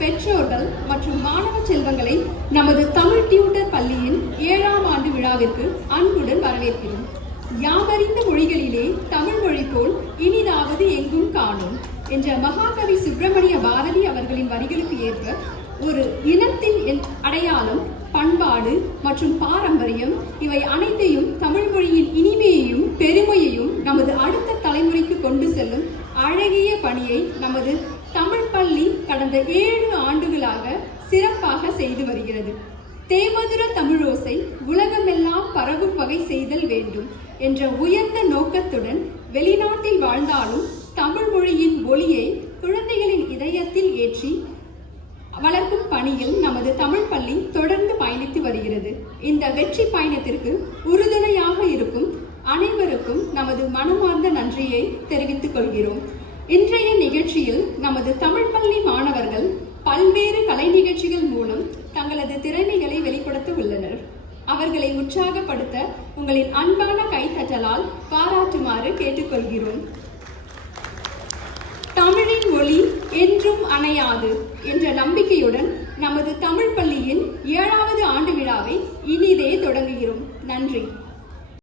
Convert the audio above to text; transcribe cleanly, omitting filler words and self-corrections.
பெற்றோர்கள் மற்றும் மாணவ செல்வங்களை நமது தமிழ் டியூட்டர் பள்ளியின் 7ஆம் ஆண்டு விழாவிற்கு அன்புடன் வரவேற்கிறோம். யாவறிந்த மொழிகளிலே தமிழ் மொழி போல் இனிதாவது எங்கும் காணோம் என்ற மகாகவி சுப்பிரமணிய பாரதி அவர்களின் வரிகளுக்கு ஏற்ப ஒரு இனத்தின் அடையாளம், பண்பாடு மற்றும் பாரம்பரியம் இவை அனைத்தையும் தமிழ் மொழியின் இனிமையையும் பெருமையையும் நமது அடுத்த தலைமுறைக்கு கொண்டு செல்லும் அழகிய பணியை நமது தமிழ் பள்ளி கடந்த 7 ஆண்டுகளாக சிறப்பாக செய்து வருகிறது. தேமதுர தமிழோசை உலகமெல்லாம் பரவும் வகை செய்தல் வேண்டும் என்ற உயர்ந்த நோக்கத்துடன் வெளிநாட்டில் வாழ்ந்தாலும் தமிழ் மொழியின் ஒளியை குழந்தைகளின் இதயத்தில் ஏற்றி வளர்க்கும் பணியில் நமது தமிழ் பள்ளி தொடர்ந்து பயணித்து வருகிறது. இந்த வெற்றி பயணத்திற்கு உறுதுணையாக இருக்கும் அனைவருக்கும் நமது மனமார்ந்த நன்றியை தெரிவித்துக் கொள்கிறோம். இன்றைய நிகழ்ச்சியில் நமது தமிழ் பள்ளி மாணவர்கள் பல்வேறு கலை நிகழ்ச்சிகள் மூலம் தங்களது திறமைகளை வெளிப்படுத்த உள்ளனர். அவர்களை உற்சாகப்படுத்த உங்களின் அன்பான கைத்தட்டலால் பாராட்டுமாறு கேட்டுக்கொள்கிறோம். தமிழின் ஒளி என்றும் அணையாது என்ற நம்பிக்கையுடன் நமது தமிழ் பள்ளியின் 7வது ஆண்டு விழாவை இனிதே தொடங்குகிறோம். நன்றி.